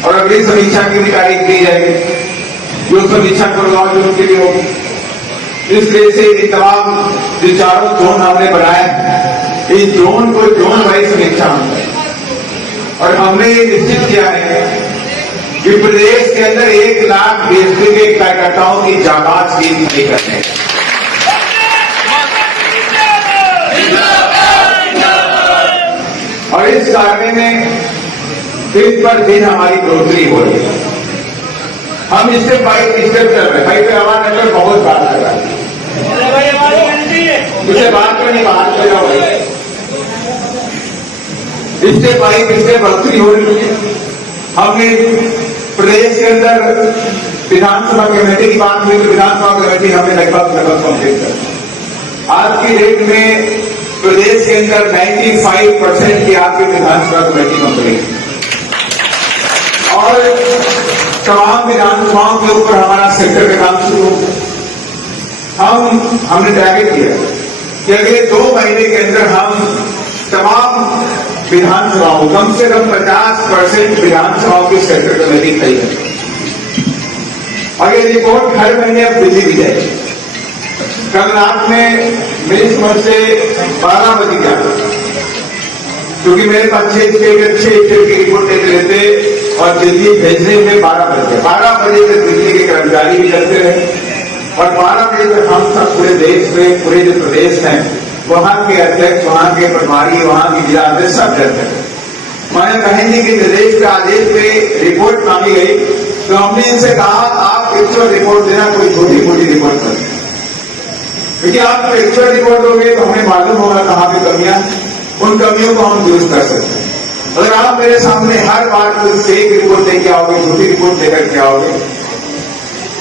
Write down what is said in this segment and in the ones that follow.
और अगली समीक्षा की भी तारीख दी जाएगी, जो समीक्षा प्रोग्राम जो उनके लिए होगी। इसलिए से ये तमाम जो चारों जोन हमने बनाए, इस जोन को जोन वाइज समीक्षा होगी। और हमने ये निश्चित किया है कि प्रदेश के अंदर 1 लाख बीएसपी के कार्यकर्ताओं की जाबाज की नहीं करने, और इस कार्य में दिन पर दिन हमारी बढ़ोतरी हो रही है। हम इससे बाइक स्टेप चल रहे हैं। भाई पे आवाज अंदर बहुत बात कर रहा है, उसे बात करनी बात कर रहा भाई। इससे बाइक इससे बढ़ोतरी हो रही है। हमने प्रदेश के अंदर विधानसभा कमेटी की बात हुई तो विधानसभा कमेटी हमने लगभग कंप्लीट कर। आज की डेट में प्रदेश के अंदर 95% की आपकी विधानसभा कमेटी कंप्लीट, और तमाम विधानसभाओं के ऊपर हमारा सेक्टर का काम शुरू हो गया। हमने टारगेट किया कि अगले 2 महीने के अंदर हम तमाम विधानसभाओं, कम से कम 50% विधानसभाओं की सेक्टर कमेटी खरीदें, और ये रिपोर्ट हर महीने अब दिल्ली भी जाएगी। कल रात में मेरी समझ से 12 बजे गया, क्योंकि मेरे पास 6 स्टेट की रिपोर्ट देते रहते और दिल्ली भेजने में 12 बजे तक दिल्ली के कर्मचारी भी करते रहे, और 12 बजे तक हम सब पूरे देश में, पूरे जो प्रदेश हैं, वहां के अध्यक्ष, वहां के प्रभारी, वहां की जिला अध्यक्ष सब करते हैं। मैंने बहन जी के निर्देश के आदेश पे रिपोर्ट मांगी गई, तो हमने इनसे कहा आप एक्चुअल रिपोर्ट देना, कोई छोटी मोटी रिपोर्ट कर, क्योंकि आप एक्चुअल रिपोर्ट दोगे तो हमें मालूम होगा कहाँ पे कमियां, उन कमियों को हम दुरुस्त कर सकते हैं। अगर आप मेरे सामने हर बार कोई फेक रिपोर्ट लेके आओगे, छोटी रिपोर्ट लेकर के आओगे,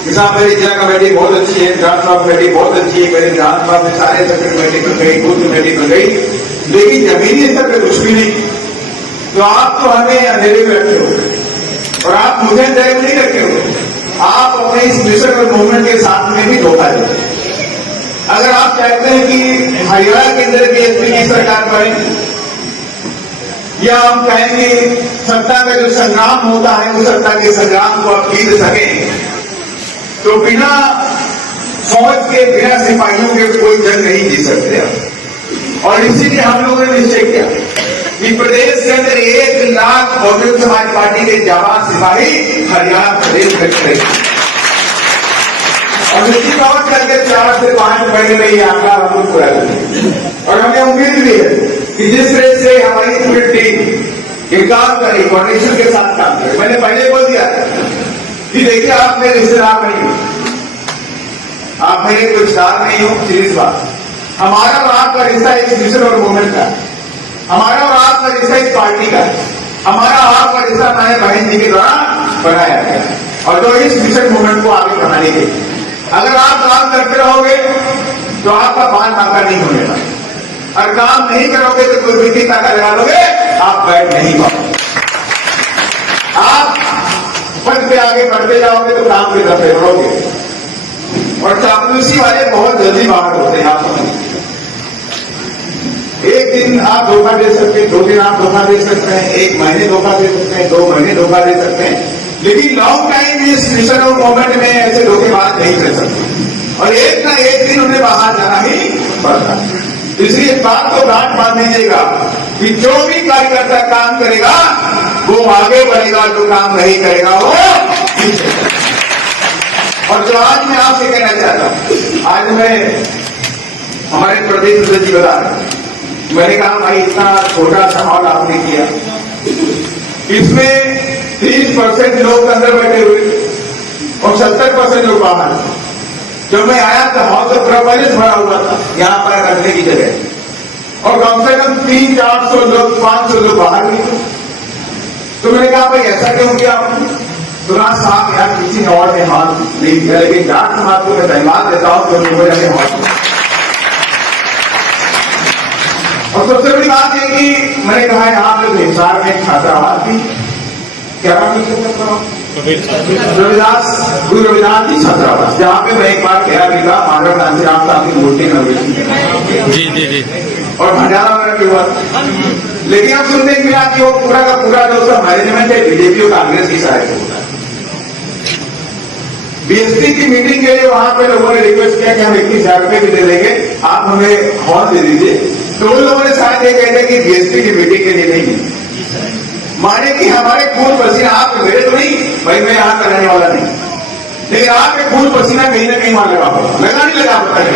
किसान मेरी जिला कमेटी बहुत अच्छी है, विधानसभा कमेटी बहुत अच्छी है, मेरे विधानसभा में सारे सेक्टर कमेटी बन गई, बूथ कमेटी बन गई, लेकिन जमीनी स्तर पर कुछ भी नहीं, तो आप तो हमें अंधेरे में रखे हो, और आप मुझे अंधेरे में नहीं रखे हो, आप अपने इस मिशन और मूवमेंट के साथ में भी धोखा देते। अगर आप चाहते हैं कि हरियाणा के अंदर बीएसपी की सरकार बने, या हम कहेंगे सत्ता का जो संग्राम होता है उस सत्ता के संग्राम को आप जीत सके, तो बिना फौज के, बिना सिपाहियों के कोई जंग नहीं जीत सकते आप। और इसीलिए हम लोगों ने निश्चय किया कि प्रदेश के अंदर 1 लाख बहुजन समाज पार्टी के जाबाज सिपाही हरियाणा प्रदेश में खड़े, और निश्चित तौर पर अगले 4 से 5 महीने में ये आंकड़ा हम लोग पूरा करेंगे। और हमें उम्मीद भी है कि जिस तरह से हमारी पूरी टीम ये काम करेगी, कोऑर्डिनेशन के साथ काम करे। मैंने पहले बोल दिया कि देखिए आप मेरे रिश्तेदार नहीं हो, आप मेरे कोई रिश्तेदार नहीं हो, सीरियस बात। हमारा और आपका रिश्ता इस मिशन और मूवमेंट का, हमारा और आपका रिश्ता इस पार्टी का, हमारा आपका रिश्ता हमारे बहन जी के द्वारा बनाया गया, और जो इस मिशन मूवमेंट को आगे बढ़ाने के लिए अगर आप काम करते रहोगे तो आपका बाल बांका नहीं होने वाला, और काम नहीं करोगे तो कोई विधि ताका लगा लोगे, आप बैठ नहीं पाओगे। आप पद पे आगे बढ़ते जाओगे तो काम की तरफ बढ़ोगे, और चापलूसी वाले बहुत जल्दी बाहर होते हैं। आप एक दिन आप धोखा दे सकते हैं, 2 दिन आप धोखा दे सकते हैं, 1 महीने धोखा दे सकते हैं, 2 महीने धोखा दे सकते हैं, लेकिन लॉन्ग टाइम इस मिशन और मूवमेंट में ऐसे धोखेबाज नहीं कर सकते, और एक ना एक दिन उन्हें बाहर जाना ही पड़ता। इसलिए इस बात को गांठ बांध दीजिएगा कि जो भी कार्यकर्ता काम करेगा वो आगे बढ़ेगा, जो काम नहीं करेगा वो पीछे। और जो आज मैं आपसे कहना चाहता हूं, आज मैं हमारे प्रदेश अध्यक्ष जी बता रहे, मैंने कहा भाई इतना छोटा सा हॉल आपने किया, इसमें 30% लोग अंदर बैठे हुए और 70% लोग बाहर। जब मैं आया तो हॉल तो पूरा पहले भरा हुआ था, यहाँ पर रखने की जगह, और कम से कम 300-400 लोग, 500 लोग बाहर भी थे। तो मैंने कहा भाई ऐसा क्यों किया? तुरंत साहब यहाँ किसी ने और ने हाथ नहीं दिया, लेकिन जाट समाज को मैं धन्यवाद देता हूँ जो लोगों ने हाथ। और सबसे बड़ी बात यह कि मैंने कहा यहाँ पे हिसार में छात्रावास थी, क्या नाम है रविदास, गुरु रविदास जी छात्रावास, जहाँ पे मैं एक बार गया भी था, माधव नाथीराम साहब की मूर्ति जी जी जी और भंडारा वगैरह भी हुआ। लेकिन अब सुनने को मिला कि वो पूरा का पूरा जो उसका मैनेजमेंट है बीजेपी और कांग्रेस की साइड से होता है। बीएसपी की मीटिंग के लिए वहां पे लोगों ने रिक्वेस्ट किया कि हम 21,000 रुपए भी दे देंगे, आप हमें हॉल दे दीजिए। तो उन लोगों ने शायद ये कहते कि बीएसपी की मीटिंग के लिए नहीं, माने कि हमारे खून पसीना आप मेरे तो नहीं भाई, मैं यहां का रहने वाला नहीं, लेकिन आपके खून पसीना कहीं ना कहीं वहां लगा हुआ, लगा नहीं लगा होता है।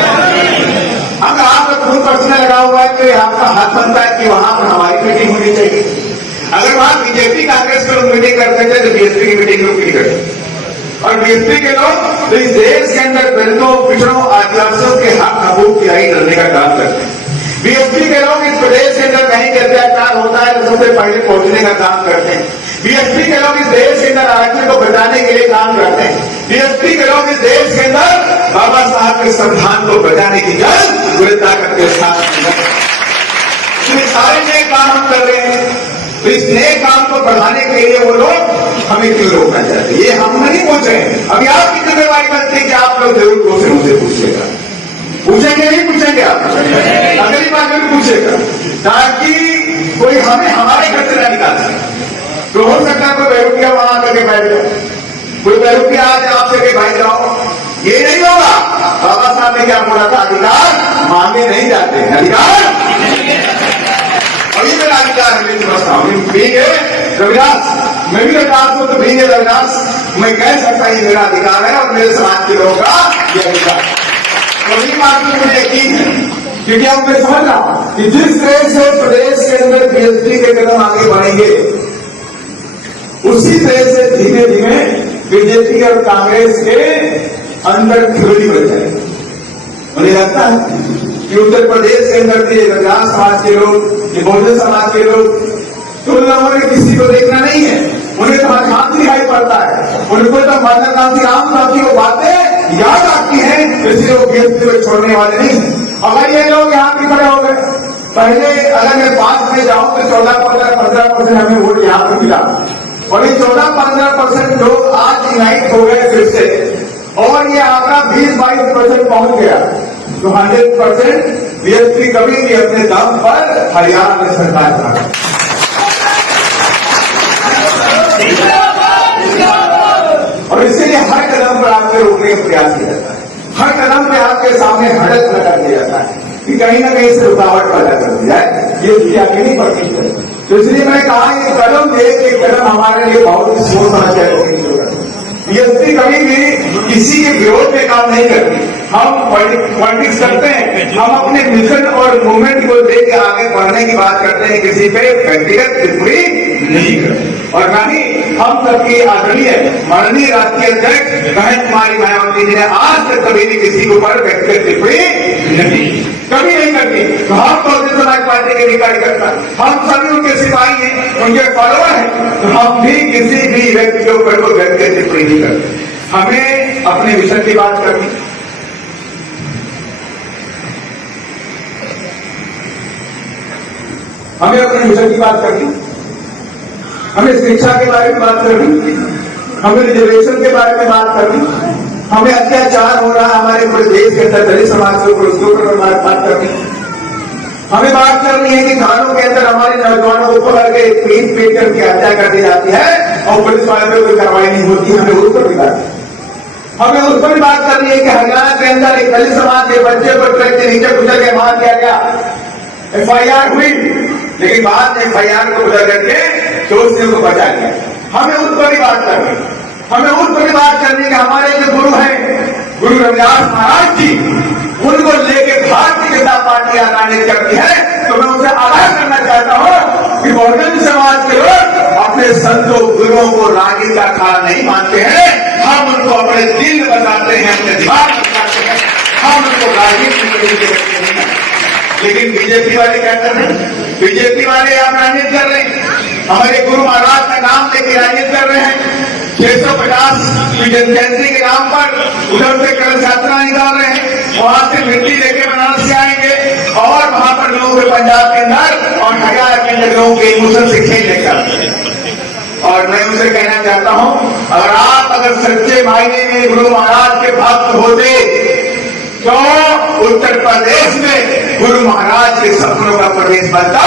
अगर आपका खून पसीना लगा हुआ है तो आपका हाथ बनता है कि वहां पर हमारी मीटिंग होनी चाहिए। अगर वहां बीजेपी कांग्रेस के लोग मीटिंग करते थे तो बीएसपी की मीटिंग लोग नहीं करते, और बीएसपी के लोग तो इस देश के अंदर दलितों, पिछड़ों, आदिवासियों के हक हकूक की आई करने का काम करते हैं। बीएसपी के लोग इस प्रदेश के अंदर कहीं भी अत्याचार होता है तो सबसे पहले पहुंचने का काम करते हैं। बीएसपी के लोग इस देश के अंदर आरक्षण को बचाने के लिए काम करते हैं। बीएसपी के लोग इस देश के अंदर बाबा साहब के संविधान को बचाने की जंग पूरी ताकत के साथ सारे नए काम हम कर रहे हैं। तो इस नए काम को बढ़ाने के लिए वो लोग हमें क्यों रोकना चाहते हैं, ये हम नहीं पूछ रहे हैं। अभी आपकी जिम्मेवारी बनती है कि आप लोग जरूर दूसरे मुझसे पूछिएगा, पूछेंगे नहीं पूछेंगे आप, अगली बार जरूर पूछेगा, ताकि कोई हमें हमारे घर से न निकाल सके। तो हो सकता है कोई बेरुपिया वहां करके बैठ जाए, कोई बेरुपिया आज आपसे के भाई जाओ, ये नहीं होगा। बाबा साहब ने क्या बोला था, अधिकार मांगे नहीं जाते, अधिकार अभी मेरा अधिकार है, मैं समझता हूँ रविदास, मैं भी रविदास हूं तो भीगे रविदास, मैं कह सकता ये मेरा अधिकार है और मेरे समाज के लोगों का ये अधिकार। वही बात मुझे यकीन है, क्योंकि अब मैं समझ रहा हूं कि जिस तरह से प्रदेश के अंदर बीएसपी के कदम आगे बढ़ेंगे, उसी तरह से धीमे धीमे बीजेपी और कांग्रेस के अंदर खिलौनी बढ़ जाएगी। मुझे लगता है कि उत्तर प्रदेश के अंदर के रविदास समाज के लोग, ये बहुजन समाज के लोग, तो उन लोगों ने किसी को देखना नहीं है, उन्हें तो आसान दिखाई पड़ता है, उनको तो माधव नाथीराम साहब की वो बातें याद आती हैं, इसलिए वो बीएसपी को छोड़ने वाले नहीं। अगर ये लोग यहाँ भी खड़े हो गए, पहले अगर मैं 5 में जाऊं तो 14-15% हमें वोट यहाँ पे मिला, और ये 14-15% लोग आज यूनाइट हो गए फिर से, और ये आंकड़ा 20-22% पहुंच गया, तो 100% बीएसपी कभी भी अपने दम पर हरियाणा में सरकार बना। और इसीलिए हर कदम पर आपको रोकने का प्रयास किया जाता है, हर कदम पे आपके सामने हड़क लगा दिया जाता है कि कहीं ना कहीं से रुकावट पैदा कर दी जाए, ये उसकी आगे नहीं पड़ती है। तो इसलिए मैंने कहा ये कदम एक एक कदम हमारे लिए बहुत ही सोच समझ कर रोकने की जरूरत है। बीएसपी कभी भी किसी के विरोध में काम नहीं करती, हम पॉलिटिक्स करते हैं, हम अपने मिशन और मूवमेंट को लेकर आगे बढ़ने की बात करते हैं, किसी पे व्यक्तिगत टिप्पणी नहीं करते। और ना ही हम सबकी आदरणीय माननीय राष्ट्रीय अध्यक्ष बहन कुमारी मायावती जी ने आज तक कभी भी किसी के ऊपर व्यक्तिगत टिप्पणी नहीं, कभी नहीं करती। तो हम बहुजन समाज पार्टी के भी कार्यकर्ता, हम सभी उनके सिपाही हैं, उनके फॉलोअर हैं, तो हम भी किसी भी व्यक्ति के ऊपर कोई व्यक्तिगत टिप्पणी नहीं करते। हमें अपने मिशन की बात करनी, हमें अपने मिशन की बात करनी, हमें शिक्षा के बारे में बात करनी, हमें रिजर्वेशन के बारे में बात करनी, हमें अत्याचार हो रहा है हमारे पूरे देश के अंदर दलित समाज के ऊपर, उसके ऊपर बात करनी, हमें बात करनी है कि थानों के अंदर हमारे नौजवानों को पकड़ के पीट करके हत्या कर दी जाती है और पुलिस वाले पे कोई कार्रवाई नहीं होती, हमें उस पर भी बात, हमें उस पर भी बात करनी है कि हरियाणा के अंदर एक दलित समाज के बच्चे को ट्रक के नीचे गुजर के मार दिया गया, FIR हुई, लेकिन बाद में FIR को गुजर करके दोषियों को बचा लिया। हमें उस पर भी बात करनी, हमें उस पर भी बात करनी कि हमारे जो गुरु हैं, गुरु रविदास महाराज जी, उनको लेके भारतीय जनता पार्टी आगान्वित करती है। तो मैं उनसे आग्रह करना चाहता हूं कि बहुजन समाज के लोग अपने संतों गुरुओं को राजनीति का खाना नहीं मानते हैं, हम उनको अपने दिल बताते हैं, अपने दिमाग बताते हैं, हम उनको राजनीति नहीं करते। लेकिन बीजेपी वाले क्या कर रहे हैं, बीजेपी वाले आप राजनीति कर रहे हैं, हमारे गुरु महाराज का नाम लेके राजनीति कर रहे हैं, 650 की जयंती के नाम पर उधर से कलश यात्रा निकाल रहे हैं, वहां से मिट्टी लेके बनारस से आएंगे और वहां पर लोगों के पंजाब के अंदर और हरियाणा के अंदर लोगों के इमोशन से खेल लेकर और मैं उनसे कहना चाहता हूं, अगर सच्चे मायने में गुरु महाराज के भक्त होते तो उत्तर प्रदेश में गुरु महाराज के सपनों का प्रदेश बनता,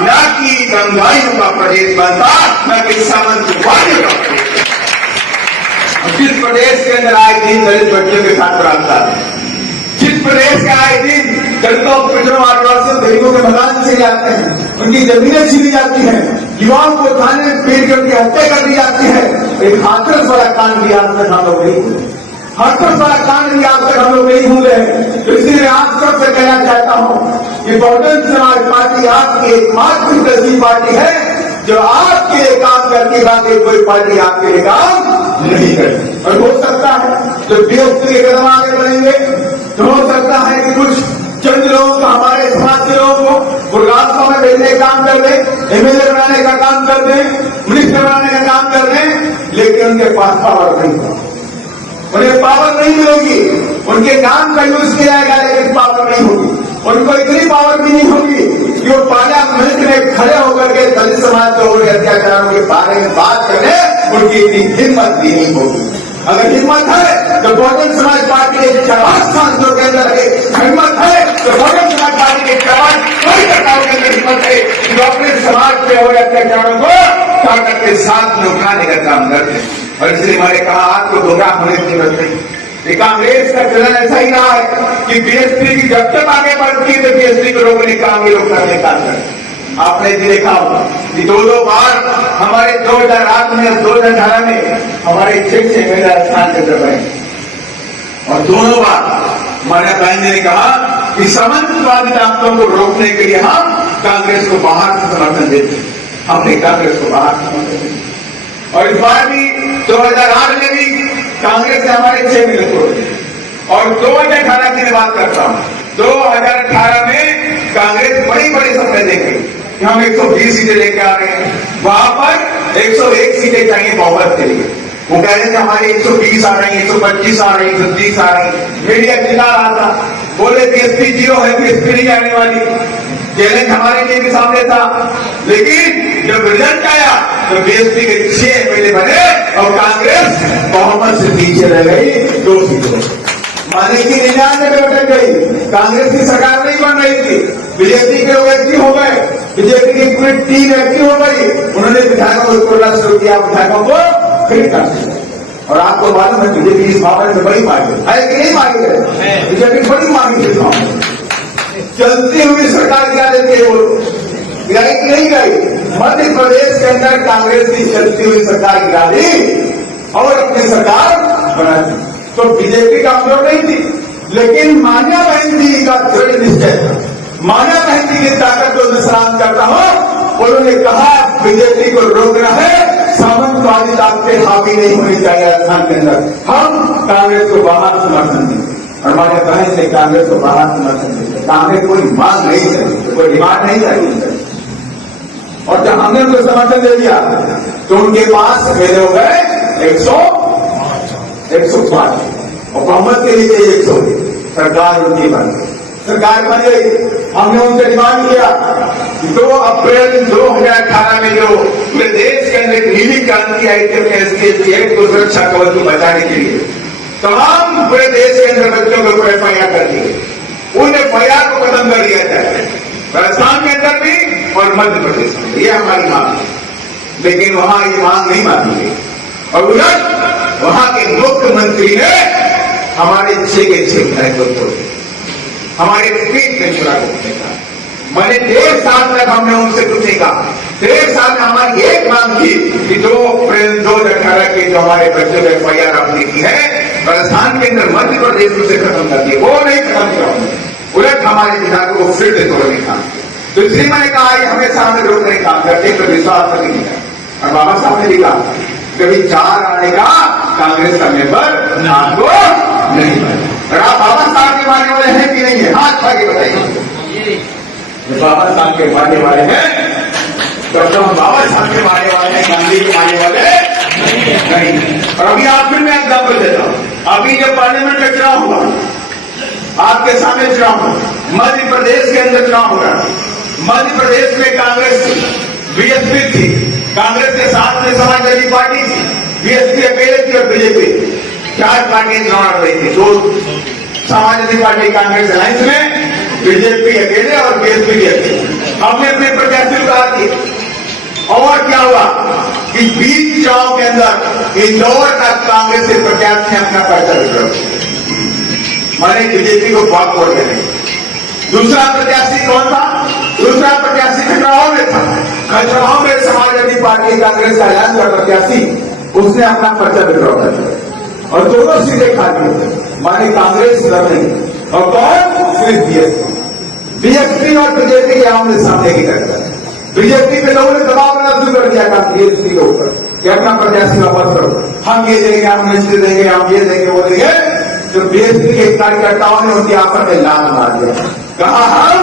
न कि गंगाइयों का प्रदेश बनता, न कि सामंतवादियों का प्रदेश। जिस प्रदेश के अंदर आए दिन दलित बच्चों के साथ बराता है, जिस प्रदेश के आए दिन दलितों, पिछड़ों, आदिवासियों, गरीबों के मकान छीने जाते हैं, उनकी जमीनें छीनी जाती हैं, युवाओं को थाने में पेड़ कर उनकी हत्या कर दी जाती है, एक हाथरस वाला कांड भी आज तक हम लोग नहीं हुए, हाथरस वाला कांड भी आज तक हम लोग नहीं हुए हैं। तो इसलिए मैं आप सबसे कहना चाहता हूं कि बहुजन समाज पार्टी आपकी एकमात्र ऐसी पार्टी है जो आपके लिए काम करती, बाकी कोई पार्टी आपके लिए काम नहीं करती। और हो सकता है जो बीएसपी के कदम आगे बढ़ेंगे तो हो सकता है कि कुछ चंद लोगों को, हमारे समाज के लोगों को गुरगांव में भेजने का काम कर दें, एमएलए बनाने का काम कर दें, मिनिस्टर बनाने का काम कर दें, लेकिन उनके पास पावर नहीं होगा, उन्हें पावर नहीं मिलेगी, उनके नाम का यूज किया जाएगा लेकिन पावर नहीं होगी, उनको इतनी पावर भी नहीं होगी कि वो पार्लियामेंट में खड़े होकर के दलित समाज के हो रहे अत्याचारों के बारे में बात करने उनकी इतनी हिम्मत भी नहीं होगी। अगर हिम्मत है तो बहुजन समाज पार्टी के 4 सांसदों के अंदर है, हिम्मत है तो बहुजन समाज पार्टी के 4 कई नेताओं के अंदर हिम्मत है जो अपने समाज पे हो रहे अत्याचारों को ताकत के साथ में उठाने का काम करते हैं। और इसलिए मैंने कहा आपको गुमराह होने की जरूरत नहीं। ये कांग्रेस का चलन ऐसा ही रहा है कि बीएसपी की जब तक आगे बढ़ती है तो बीएसपी को रोकने का काम ये लोग करने का करते हैं। आपने भी देखा होगा कि 2 बार हमारे 2008 में और 2018 में हमारे 6 मेरा स्थान के अंदर बने, और दोनों बार मान्या बहन ने कहा कि सामंतवादी ताकतों को रोकने के लिए हम कांग्रेस को बाहर से समर्थन देते, हमने कांग्रेस को बाहर से समर्थन दिया। और इस बार भी 2008 में भी कांग्रेस ने हमारे 6 मिनट तोड़े, और 2018 की मैं बात करता हूं, 2018 में कांग्रेस बड़ी बड़ी सपने देख रही कि हम 120 सीटें लेके आ रहे हैं, वहां पर 101 सीटें चाहिए बहुमत के लिए। वो कह रहे थे हमारे 120 आ रही, 125 आ रही, 130 आ रही, मीडिया चिल्ला रहा था, बोले बीएसपी 0 है, बीएसपी नहीं आने वाली। चैलेंज हमारे लिए भी सामने था, लेकिन जब रिजल्ट आया तो बीएसपी के 6 एमएलए बने और कांग्रेस बहुमत से पीछे रह गई 2 सीटों। माने की 99 में अटक गई, कांग्रेस की सरकार नहीं बन रही थी, बीजेपी के लोग एक्टिव हो गए, बीजेपी की पूरी टीम एक्टिव हो गई, उन्होंने विधायकों को तोड़ना शुरू किया, विधायकों को फिर कर दिया। और आपको मालूम है बीजेपी इस मामले में बड़ी मांगी है कि नहीं मांगी है, बीजेपी बड़ी मांगी थी इस मामले। चलती हुई सरकार क्या देती है, वो गिराई की नहीं गई। मध्य प्रदेश के अंदर कांग्रेस की चलती हुई सरकार गिरा दी और अपनी सरकार बना दी। तो बीजेपी कमजोर नहीं थी, लेकिन मान्या बहन जी का दृढ़ निश्चय था। मान्या बहन जी की ताकत को मैं सलाम करता हूं। उन्होंने कहा बीजेपी को रोकना है, सामंतवादी ताकतें हावी नहीं होनी चाहिए राजस्थान के अंदर, हम कांग्रेस को बाहर समर्थन देंगे। और मान्या बहन ने कांग्रेस को बाहर समर्थन दिया। कांग्रेस कोई मांग नहीं चाहिए, कोई डिमांड नहीं चाहिए, और जब हमने उनको समर्थन दे दिया तो उनके पास मेरे हो गए 105 और बहुमत के लिए 100। सरकार उनकी बन गई, सरकार बन गई। हमने उनसे डिमांड किया कि 2 अप्रैल 2018 में जो पूरे देश के अंदर नीली क्रांति आई थी एससी एक्ट को सुरक्षा कवच को बचाने के लिए, तमाम पूरे देश के अंदर बच्चों के ऊपर एफआईआर कर दिए, उन एफआईआर को खत्म कर दिया जाए राजस्थान के अंदर भी और मध्य प्रदेश में। ये हमारी मांग है, लेकिन वहां ये मांग नहीं मानी गई, और उलट वहां के मुख्यमंत्री ने हमारे 6 के 6 विधायक को तोड़ दिया, हमारे पीठ में छुरा को फेंका। मैंने 1.5 साल तक हमने उनसे कुछ नहीं कहा। 1.5 साल में हमारी एक मांग थी कि 2 अप्रैल 2018 के जो हमारे बच्चों को एफआईआर आपने की है राजस्थान के अंदर मध्य प्रदेश में से खत्म कर दिए, वो नहीं खत्म किया, उलट हमारे विधायकों को फिर से तोड़ने का। तो इसलिए मैंने कहा ये हमेशा हमें रोकने काम करते तो विश्वास नहीं किया। और बाबा साहब ने भी कहा कभी 4 आने का कांग्रेस का मेंबर आपको नहीं बने। और आप बाबा साहब के मानने वाले हैं कि नहीं है, हाथ उठा के बताइए। बाबा साहब के मानने वाले हैं तो हम बाबा साहब के मानने वाले हैं, गांधी के मानने वाले नहीं। और अभी आप फिर मैं एग्जाम्पल देता हूं। अभी जब पार्लियामेंट का चुनाव हुआ, आपके सामने चुनाव हुआ, मध्य प्रदेश के अंदर चुनाव हो रहा, मध्य प्रदेश में कांग्रेस थी, बीएसपी थी, कांग्रेस के साथ में समाजवादी पार्टी थी, बीएसपी अकेले थी और बीजेपी, 4 पार्टियां चुनाव लड़ रही थी। तो समाजवादी पार्टी कांग्रेस अलायंस में बीजेपी अकेले और बीएसपी भी अकेले, हमने अपने प्रत्याशी उतार दिए। और क्या हुआ कि बीच चुनाव के अंदर इंदौर का कांग्रेस के प्रत्याशी ने अपना पर्चा विड्रॉ किया, माने बीजेपी को बहुत वोट देने। दूसरा प्रत्याशी कौन था? दूसरा प्रत्याशी खजुराहो में था। खजुराहो में समाजवादी पार्टी कांग्रेस का अलायंस का प्रत्याशी, उसने अपना पर्चा विड्रॉ कर दिया और दोनों सीटें खाली हो गई, माने कांग्रेस लड़ नहीं। और कौन? सिर्फ बीएसपी और बीजेपी के आमने सामने की टक्कर। बीजेपी के लोगों ने दबाव बनाना शुरू कर दिया बीएसपी के ऊपर कि अपना प्रत्याशी वापस करो, हम ये देंगे, हम निश्चित देंगे, हम ये देंगे, वो देंगे। तो बीएसपी के कार्यकर्ताओं ने उनकी आपस में लात मार दिया, कहा हम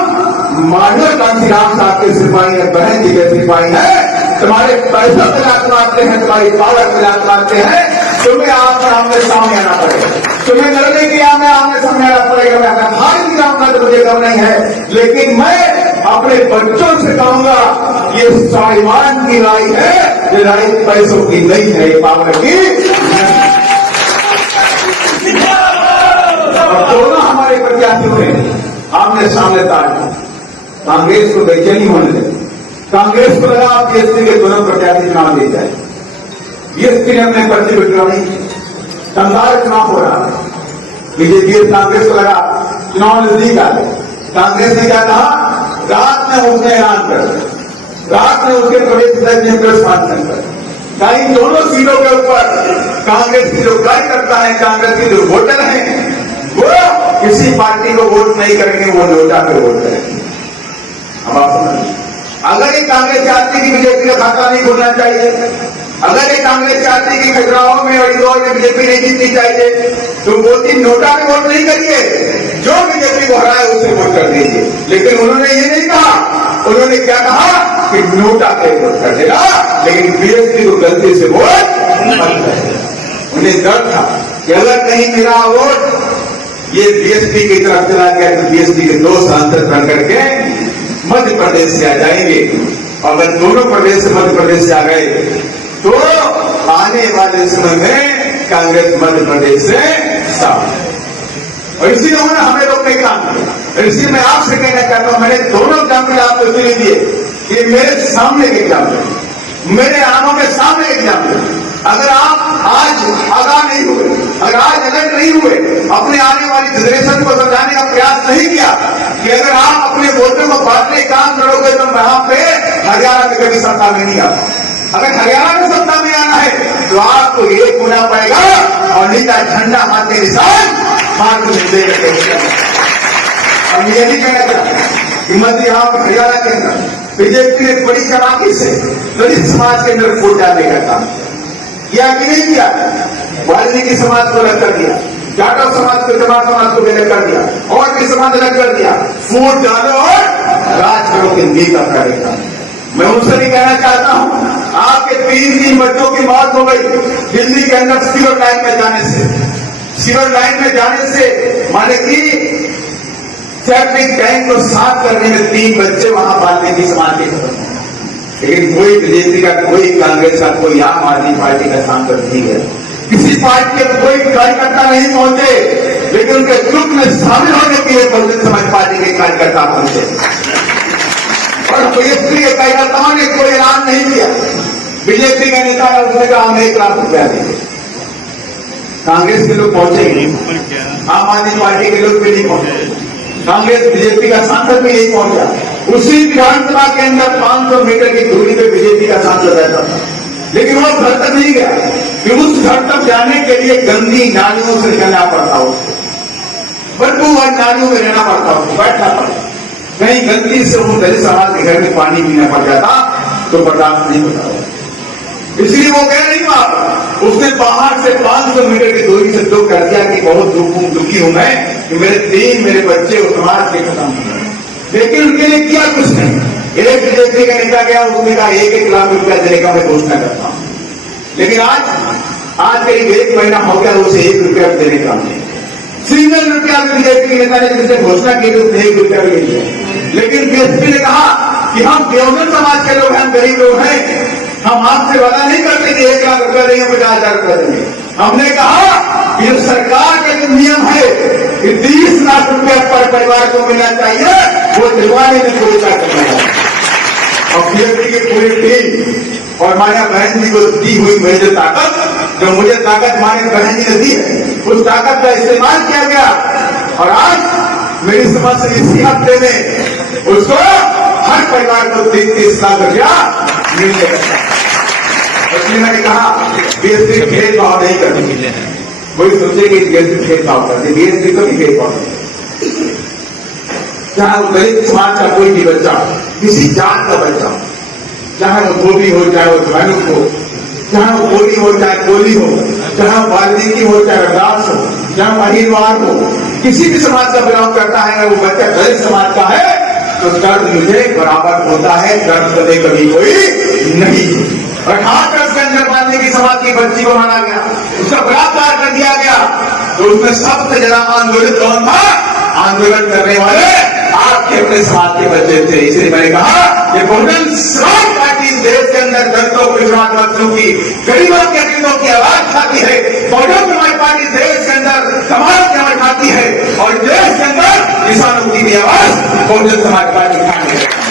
मानव कांशीराम साहब के सिपाही है, बहन जी के सिपाही है, तुम्हारे पैसा पे लात मारते हैं, तुम्हारी पावर पे लात मारते हैं, तुम्हें आप आमने सामने आना पड़ेगा, तुम्हें लड़ने के आमने सामने आना पड़ेगा। मैं अगर हार भी जाऊंगा तो मुझे गम नहीं है, लेकिन मैं अपने बच्चों से कहूंगा ये स्वाभिमान की लड़ाई है, ये लड़ाई पैसों की नहीं है, ये पावर की। और दोनों हमारे प्रत्याशी हुए आमने सामने ताड़, कांग्रेस को बेचैनी होने लगी। कांग्रेस को लगा बीएसपी के दोनों प्रत्याशी चुनाव दे जाए, बीएसपी ने अपने पर्चे विड्रॉ नहीं, शानदार चुनाव हो रहा है। बीजेपी और कांग्रेस को लगा चुनाव नजदीक आ गए, कांग्रेस ने क्या कहा? रात में उसने ऐलान कर दिया, रात में उसके प्रदेश अध्यक्ष ने प्रेस कॉन्फ्रेंस कर इन दोनों सीटों के ऊपर कांग्रेस की जो कार्यकर्ता है, कांग्रेस के जो वोटर हैं, वो किसी पार्टी को वोट नहीं करेंगे, वो नोटा पे वोट करेंगे। अब आप समझिए, अगर ये कांग्रेस चाहती कि बीजेपी का खाता नहीं खुलना चाहिए, अगर ये कांग्रेस चाहती कि खजुराहो में और इंदौर में बीजेपी नहीं जीतनी चाहिए, तो वोटिंग नोटा में वोट नहीं करिए, जो बीजेपी को हराए उसे वोट कर दीजिए। लेकिन उन्होंने ये नहीं कहा, उन्होंने क्या कहा कि नोटा पे वोट कर देगा, लेकिन बीएसपी को गलती से वोट मत करेगा। उन्हें डर था कि अगर कहीं मेरा वोट ये बीएसपी की तरफ चला गया तो बीएसपी के 2 सांसद बन करके मध्य प्रदेश से आ जाएंगे, और अगर दोनों प्रदेश से मध्य प्रदेश से आ गए तो आने वाले समय में कांग्रेस मध्य प्रदेश से साफ। और इसी उन्होंने हमें रोकने का काम किया। इसी में आपसे कहना चाहता हूं, मैंने दोनों एग्जाम्पल आपको इसलिए दिए कि मेरे सामने के एग्जाम्पल, मेरे आंखों के सामने एग्जाम्पल। अगर आप आज आगाह नहीं हुए, अगर आज अलर्ट नहीं हुए, अपने आने वाली जनरेशन को समझाने का प्रयास नहीं किया कि अगर आप अपने वोटों को बांटने काम करोगे तो वहां पे हरियाणा में कभी सत्ता में नहीं आता। अगर हरियाणा में सत्ता में आना है तो आपको एक होना पड़ेगा और नीचा झंडा हाथ के निशान हाथ को निर्देश रखेगा। हम ये नहीं कहना चाहते कि मध्य यहाँ पर हरियाणा के अंदर बीजेपी ने बड़ी चालाकी से दलित समाज के अंदर वोट डालने का काम किया कि नहीं किया? वाल्मीकि समाज को अलग कर दिया, जाटव समाज को, जमा समाज को अलग कर दिया, और भी समाज अलग कर दिया। वोट डालो और राज करो के नेता करेगा। मैं उनसे भी कहना चाहता हूं, आपके 3 बच्चों की मौत हो गई दिल्ली के अंदर सीवर लाइन में जाने से। सीवर लाइन में जाने से माने कि सेप्टिक टैंक को साफ करने में 3 बच्चे वहां वाल्मीकि समाज के खत्म हो। लेकिन कोई बीजेपी का, कोई कांग्रेस का, कोई आम आदमी पार्टी का सांसद नहीं है, किसी पार्टी के कोई कार्यकर्ता नहीं पहुंचे, लेकिन उनके ग्रुप में शामिल होने के लिए बहुजन समाज पार्टी के कार्यकर्ता पहुंचे। और बीएसपी के कार्यकर्ताओं ने कोई ऐलान नहीं किया। बीजेपी का नेता ने उसने कहा हमें 1 लाख रुपया देंगे। कांग्रेस के लोग पहुंचे ही नहीं, आम आदमी पार्टी के लोग भी नहीं पहुंचे, कांग्रेस बीजेपी का सांसद भी नहीं पहुंचा। उसी विधानसभा के अंदर 500 मीटर की दूरी पे बीजेपी का सांसद रहता था, लेकिन वो घर तक नहीं गया कि उस घर तक जाने के लिए गंदी नालियों से निकलना पड़ता, उसको बदबूदार नालियों में रहना पड़ता, उसको बैठना पड़ता। कहीं गलती से वो दलित समाज के घर में पानी पीना पड़ जाता तो बर्दाश्त नहीं होता, इसलिए वो कह नहीं पाता। उसने बाहर से 500 मीटर की दूरी से दुख कर दिया कि बहुत दुखी हूं मैं कि मेरे बच्चे और समाज के खत्म हो गए। लेकिन उनके लिए किया कुछ नहीं। एक बीजेपी का नेता गया, उसने कहा 1-1 लाख रुपया देने का मैं घोषणा करता हूं। लेकिन आज करीब 1 महीना हो गया उसे 1 रुपया देने का नहीं। सिंगल रुपया बीजेपी के नेता ने जिसने घोषणा की उसने 1 रुपया भी नहीं दिया। लेकिन बीएसपी ने कहा कि हम देवगन समाज के लोग हैं, गरीब लोग हैं, हम आपसे वादा नहीं करते कि 1 लाख रुपया देंगे, 50,000 रुपया देंगे। हमने कहा कि सरकार का जो नियम है कि 30 लाख रुपया पर परिवार को मिलना चाहिए, वो दिलवाने में कोई ताकत नहीं है। और बीएसपी की पूरी टीम और माया बहन जी को दी हुई मुझे ताकत, जो मुझे ताकत माया बहन जी ने दी है, उस ताकत का इस्तेमाल किया गया और आज मेरी समझ से इसी हफ्ते में उसको हर परिवार को 30 लाख रुपया मिलने लगता है। इसलिए मैंने कहा बीएसपी भेदभाव नहीं करनी। कोई सोचे कि बीएसपी भेदभाव करते, बीएसपी को भी भेदभाव नहीं। चाहे वो दलित समाज का कोई भी बच्चा, किसी जात का बच्चा, चाहे वो धोबी हो, चाहे वो धनुक हो, चाहे वो कोली हो, चाहे कोली हो, चाहे वो वाल्मीकि हो, चाहे रविदास हो, चाहे महिलवार हो, किसी भी समाज का बिलोंग करता है, अगर वो बच्चा दलित समाज का है तो दर्द मुझे बराबर होता है, दर्द कभी कभी कोई नहीं। और खासकर उसके अंदर वाल्मीकि समाज की बच्ची को माना गया, उसका बलात्कार कर दिया गया, तो उसमें सबसे ज्यादा आंदोलित कौन था? आंदोलन करने वाले आपके अपने समाज के बच्चे थे। इसलिए मैंने कहा कि बहुजन समाज पार्टी देश के अंदर दलितों पिछड़ावासियों की, गरीबों के गरीबों की आवाज उठाती है। बहुजन समाज पार्टी देश के अंदर समाज की आवाज उठाती है और देश के अंदर किसानों की भी आवाज बहुजन समाज पार्टी उठाती है।